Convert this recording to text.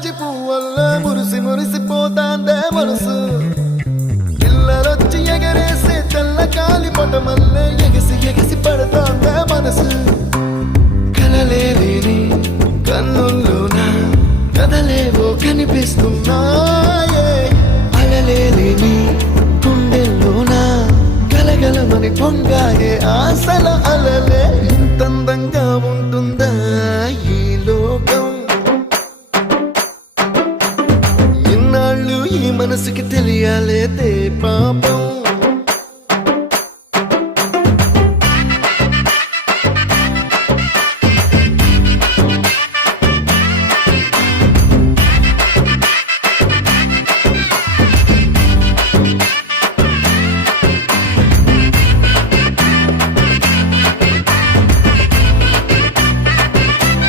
జాజి పువ్వల్ల మురిసి మురిసిపోతాందే మనసు పిల్లలొచ్చి ఎగరేసే తెల్ల కాలి పటమల్లే ఎగిసి ఎగిసి పడతాందే మనసు కలలేని కన్నుల్లోన కదలేవో కనిపిస్తున్నాయే అలలేని గుండెల్లోన గలగలమని పొంగాయే ఆశల అలలే ఇంతందంగా ఉంటుందా ఈ లోకం ఇన్నాళ్ళు ఈ మనసుకి తెలియాలేదే పాప